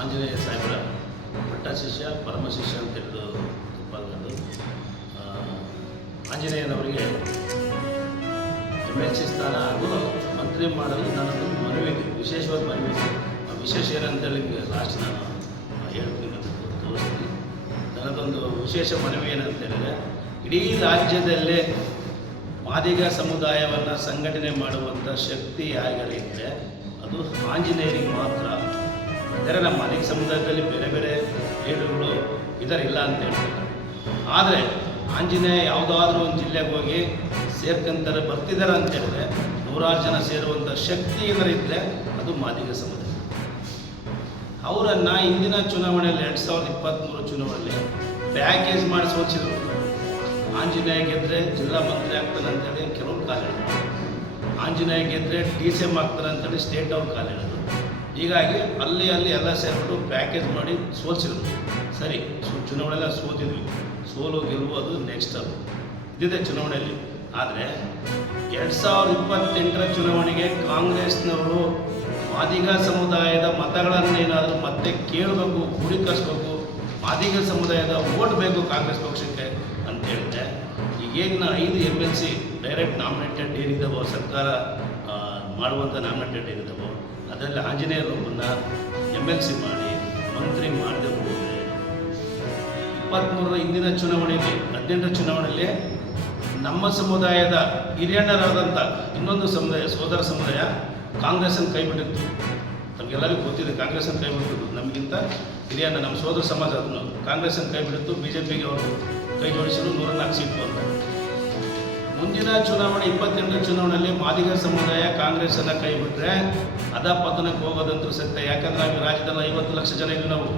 ಆಂಜನೇಯ ಸಾಹೇಬರ ಪಟ್ಟ ಶಿಷ್ಯ ಪರಮ ಶಿಷ್ಯ ಅಂತ ಹೇಳಿದು ಪಾಲ್ಗೊಂಡು ಆಂಜನೇಯನವರಿಗೆ MLC ಸ್ಥಾನ ಹಾಗೂ ಮಂತ್ರಿ ಮಾಡಲು ನನ್ನದೊಂದು ಮನವಿ ಇದೆ, ವಿಶೇಷವಾದ ಮನವಿ ಇದೆ. ಆ ವಿಶೇಷ ಏನಂತೇಳಿ ನಿಮಗೆ ಲಾಸ್ಟ್ ನಾನು ಹೇಳ್ತೀನಿ, ತೋರಿಸ್ತೀನಿ. ನನ್ನದೊಂದು ವಿಶೇಷ ಮನವಿ ಏನಂತೇಳಿದರೆ, ಇಡೀ ರಾಜ್ಯದಲ್ಲೇ ಮಾದಿಗ ಸಮುದಾಯವನ್ನು ಸಂಘಟನೆ ಮಾಡುವಂಥ ಶಕ್ತಿ ಯಾರಿಗಾರಿದ್ದರೆ ಅದು ಆಂಜನೇಯರಿಗೆ ಮಾತ್ರ. ಅಂದರೆ ನಮ್ಮ ಮಾದಿಗ ಸಮುದಾಯದಲ್ಲಿ ಬೇರೆ ಬೇರೆ ಲೀಡರ್ಗಳು ಇಲ್ಲ ಅಂತ ಹೇಳ್ತಾರೆ. ಆದರೆ ಆಂಜನೇಯ ಯಾವುದಾದ್ರೂ ಒಂದು ಜಿಲ್ಲೆಗೆ ಹೋಗಿ ಸೇರ್ಕೊಂತಾರೆ ಬರ್ತಿದ್ದಾರೆ ಅಂತ ಹೇಳಿದ್ರೆ ನೂರಾರು ಜನ ಸೇರುವಂಥ ಶಕ್ತಿ ಏನಾರಿದ್ದರೆ ಅದು ಮಾದಿಗ ಸಮುದಾಯ. ಅವರನ್ನು ಇಂದಿನ ಚುನಾವಣೆಯಲ್ಲಿ 2023 ಚುನಾವಣೆಯಲ್ಲಿ ಪ್ಯಾಕೇಜ್ ಮಾಡಿ ಸೋಚಿದ್ರು. ಆಂಜನೇಯ ಗೆದ್ದರೆ ಜಿಲ್ಲಾ ಮಂತ್ರಿ ಆಗ್ತಾನೆ ಅಂತೇಳಿ ಕೆಲವರು ಕಾಲಿಡೋದು, ಆಂಜನೇಯ ಗೆದ್ದರೆ DCM ಆಗ್ತಾನೆ ಅಂತೇಳಿ ಸ್ಟೇಟ್ ಅವ್ರು ಕಾಲಿಡೋದು. ಹೀಗಾಗಿ ಅಲ್ಲಿ ಎಲ್ಲ ಸೇರಿಬಿಟ್ಟು ಪ್ಯಾಕೇಜ್ ಮಾಡಿ ಸೋಲಿಸಿದ್ರು. ಸರಿ, ಚುನಾವಣೆಲ್ಲ ಸೋತಿದ್ವಿ, ಸೋಲು ಗೆಲುವು ಅದು ನೆಕ್ಸ್ಟ್ ಅದು ಇದಿದೆ ಚುನಾವಣೆಯಲ್ಲಿ. ಆದರೆ 2028 ಚುನಾವಣೆಗೆ ಕಾಂಗ್ರೆಸ್ನವರು ಮಾದಿಗ ಸಮುದಾಯದ ಮತಗಳನ್ನೇನಾದರೂ ಮತ್ತೆ ಕೇಳಬೇಕು, ಕ್ರೋಢೀಕರಿಸಬೇಕು, ಮಾದಿಗ ಸಮುದಾಯದ ಓಟ್ ಬೇಕು ಕಾಂಗ್ರೆಸ್ ಪಕ್ಷಕ್ಕೆ ಅಂತ ಹೇಳಿದ್ರೆ ಈಗೇನು 5 MLC ಡೈರೆಕ್ಟ್ ನಾಮಿನೇಟೆಡ್ ಏನಿದ್ದಾವೋ, ಸರ್ಕಾರ ಮಾಡುವಂಥ ನಾಮಿನೇಟೆಡ್ ಏನಿದ್ದಾವೋ ಅದರಲ್ಲಿ ಆಂಜನೇಯರೊಬ್ಬನ್ನು MLC ಮಾಡಿ ಮಂತ್ರಿ ಮಾಡದೆ ಹೋದರೆ 23 ಹಿಂದಿನ ಚುನಾವಣೆಯಲ್ಲಿ 18 ಚುನಾವಣೆಯಲ್ಲಿ ನಮ್ಮ ಸಮುದಾಯದ ಹಿರಿಯಣ್ಣರಾದಂಥ ಇನ್ನೊಂದು ಸಮುದಾಯ, ಸೋದರ ಸಮುದಾಯ ಕಾಂಗ್ರೆಸ್ಸನ್ನು ಕೈ ಬಿಟ್ಟಿತ್ತು. ನಮಗೆಲ್ಲರಿಗೂ ಗೊತ್ತಿದೆ ಕಾಂಗ್ರೆಸ್ಸನ್ನು ಕೈ ಬಿಟ್ಟಿದ್ದು. ನಮಗಿಂತ ಹಿರಿಯಣ್ಣ ನಮ್ಮ ಸೋದರ ಸಮಾಜ ಅದನ್ನು ಕಾಂಗ್ರೆಸ್ಸನ್ನು ಕೈ ಬಿಟ್ಟಿತ್ತು. BJPಗೆ ಅವರು ಕೈ ಜೋಡಿಸಿದ್ರು 104 ಸೀಟು ಅಂತ. ಮುಂದಿನ ಚುನಾವಣೆ 28 ಚುನಾವಣೆಯಲ್ಲಿ ಮಾದಿಗ ಸಮುದಾಯ ಕಾಂಗ್ರೆಸ್ಸನ್ನು ಕೈ ಬಿಟ್ಟರೆ ಅಧಪತನಕ್ಕೆ ಹೋಗೋದಂತೂ ಸತ್ಯ. ಯಾಕಂದ್ರೆ ನಾವು ರಾಜ್ಯದಲ್ಲಿ 50 ಲಕ್ಷ ಜನ ಇದ್ದೀವಿ ನಾವು.